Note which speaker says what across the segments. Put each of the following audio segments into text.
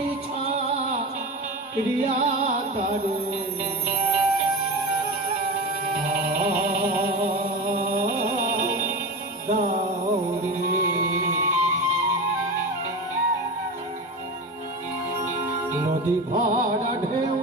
Speaker 1: পিছা রিয়া করে? নদী ভরা ঢেউ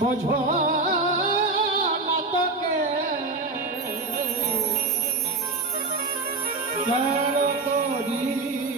Speaker 1: বোঝো তোকে। কেন করি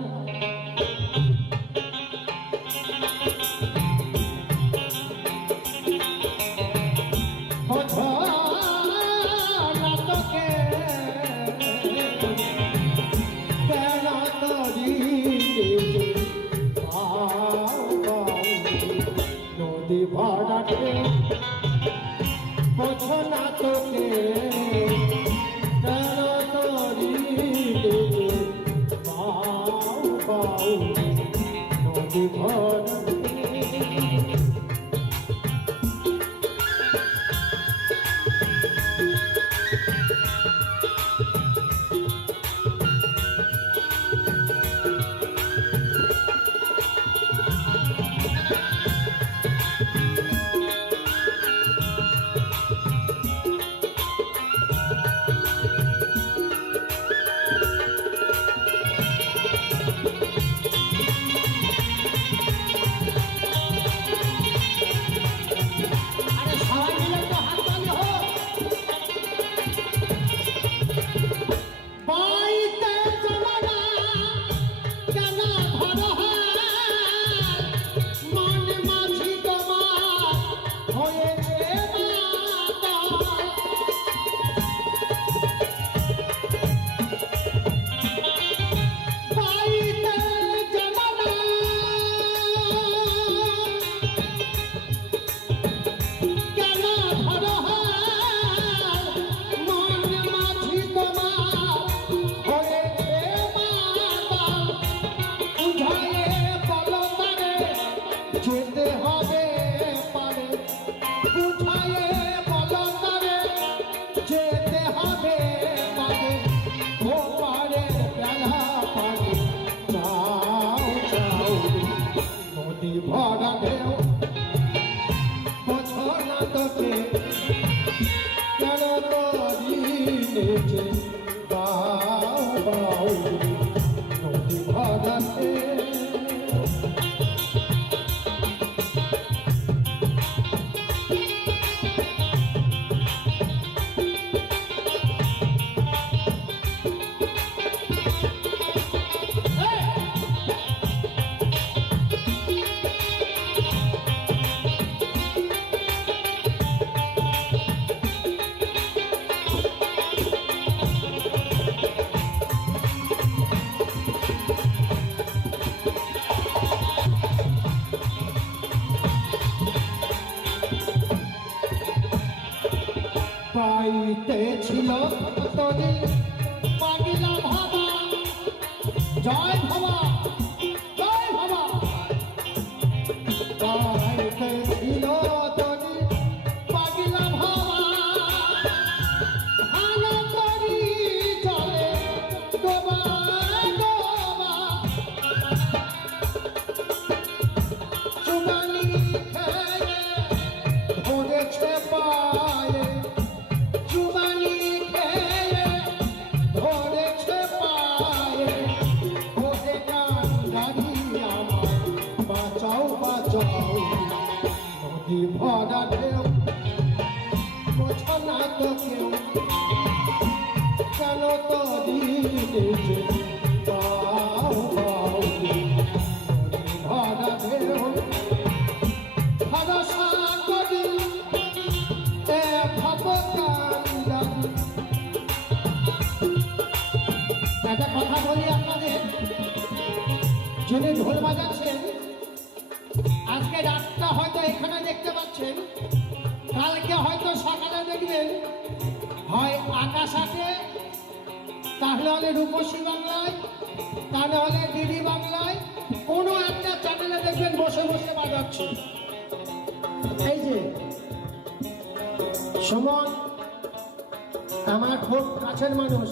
Speaker 1: ভগবান の音に。একটা কথা বলি আপনাদের যিনি ঢোল বাজাচ্ছেন আজকে রাতটা হয়তো এখানে দেখতে পাচ্ছেন কালকে হয়তো সকালে দেখবেন, হয় আকাশাতে তাহলে হলে রূপসী বাংলায়, তাহলে হলে দিদি বাংলায়, কোনো একটা চ্যানেলে দেখবেন বসে বসে বাজাচ্ছে।
Speaker 2: এই যে সময় আমার খুব কাছের মানুষ।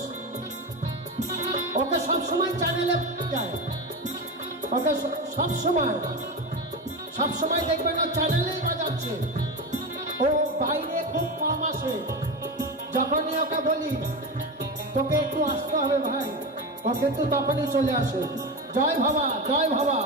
Speaker 2: ওকে সবসময় চ্যানেলে যায়। ওকে সবসময় সবসময় দেখবেন ও চ্যানেলেই বাজাচ্ছে। ও বাইরে খুব কম আসে। যখনই ওকে বলি তোকে একটু আসতে হবে ভাই। ও কিন্তু তখনই চলে আসে। জয় ভাবা জয় বাবা